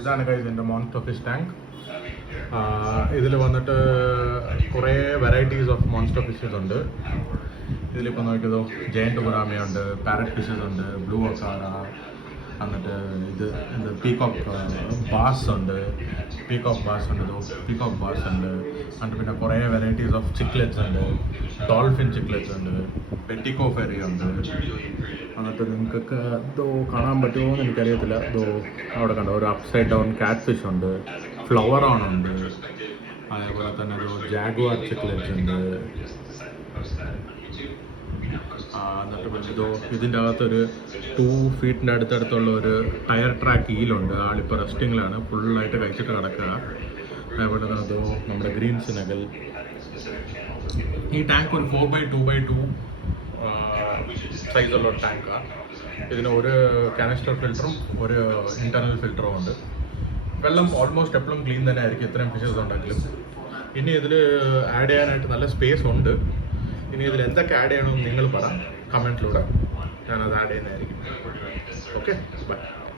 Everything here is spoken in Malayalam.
ഇതാണ് ഗൈസ് എൻ്റെ മോൺസ്റ്റർ ഫിഷ് ടാങ്ക്. ഇതിൽ വന്നിട്ട് കുറേ വെറൈറ്റീസ് ഓഫ് മോൺസ്റ്റർ ഫിഷസ് ഉണ്ട്. ഇതിലിപ്പോൾ നോക്കിയതോ ജയൻറ്റ് ഗുറാമിയുണ്ട്, പാരറ്റ് ഫിഷസ് ഉണ്ട്, ബ്ലൂ ഒക്കാറ, എന്നിട്ട് ഇത് പീകോക്ക് ബാസ് ഉണ്ട്, പീകോക്ക് ബാസ് ഉണ്ട്, എന്നിട്ട് പിന്നെ കുറേ വെറൈറ്റീസ് ഓഫ് ചിക്ലെറ്റ്സ് ഉണ്ട്, ഡോൾഫിൻ ചിക്ലെറ്റ്സ് ഉണ്ട്, പെറ്റിക്കോ ഫെറി ഉണ്ട്. എന്നിട്ട് നിങ്ങൾക്കൊക്കെ ഇതോ കാണാൻ പറ്റുമോ എന്ന് എനിക്കറിയത്തില്ല. ഇതോ അവിടെ കണ്ടോ ഒരു അപ്സൈഡ് ഡൗൺ ക്യാറ്റ് ഫിഷ് ഉണ്ട്, ഫ്ലവർ ഓൺ ഉണ്ട്, അതേപോലെ തന്നെ ഒരു ജാഗ്വാർ ചിക്ലെറ്റ്സ് ഉണ്ട്. എന്നിട്ട് പിന്നെ ഇതോ ഇതിൻ്റെ അകത്തൊരു 2 ഫീറ്റിൻ്റെ അടുത്തടുത്തുള്ള ഒരു ടയർ ട്രാക്ക് ഈലുണ്ട്. ആളിപ്പോൾ റെസ്റ്റിങ്ങിലാണ്, ഫുള്ളായിട്ട് കഴിച്ചിട്ട് കിടക്കുക. അതേപോലെ തന്നെ അതോ നമ്മുടെ ഗ്രീൻ സിനഗൽ. ഈ ടാങ്ക് ഒരു 4x2x2 സൈസുള്ള ഒരു ടാങ്കാണ്. ഇതിന് ഒരു കാനിസ്റ്റർ ഫിൽറ്ററും ഒരു ഇൻറ്റർണൽ ഫിൽറ്ററും ഉണ്ട്. വെള്ളം ഓൾമോസ്റ്റ് എപ്പോഴും ക്ലീൻ തന്നെ ആയിരിക്കും ഇത്രയും ഫിഷസ് ഉണ്ടെങ്കിലും. ഇനി ഇതിൽ ആഡ് ചെയ്യാനായിട്ട് നല്ല സ്പേസ് ഉണ്ട്. ഇനി ഇതിൽ എന്തൊക്കെ ആഡ് ചെയ്യണമെന്ന് നിങ്ങൾ പറ കമൻറ്റിലൂടെ, ഞാനത് ആഡ് ചെയ്യുന്നതായിരിക്കും. Okay, by.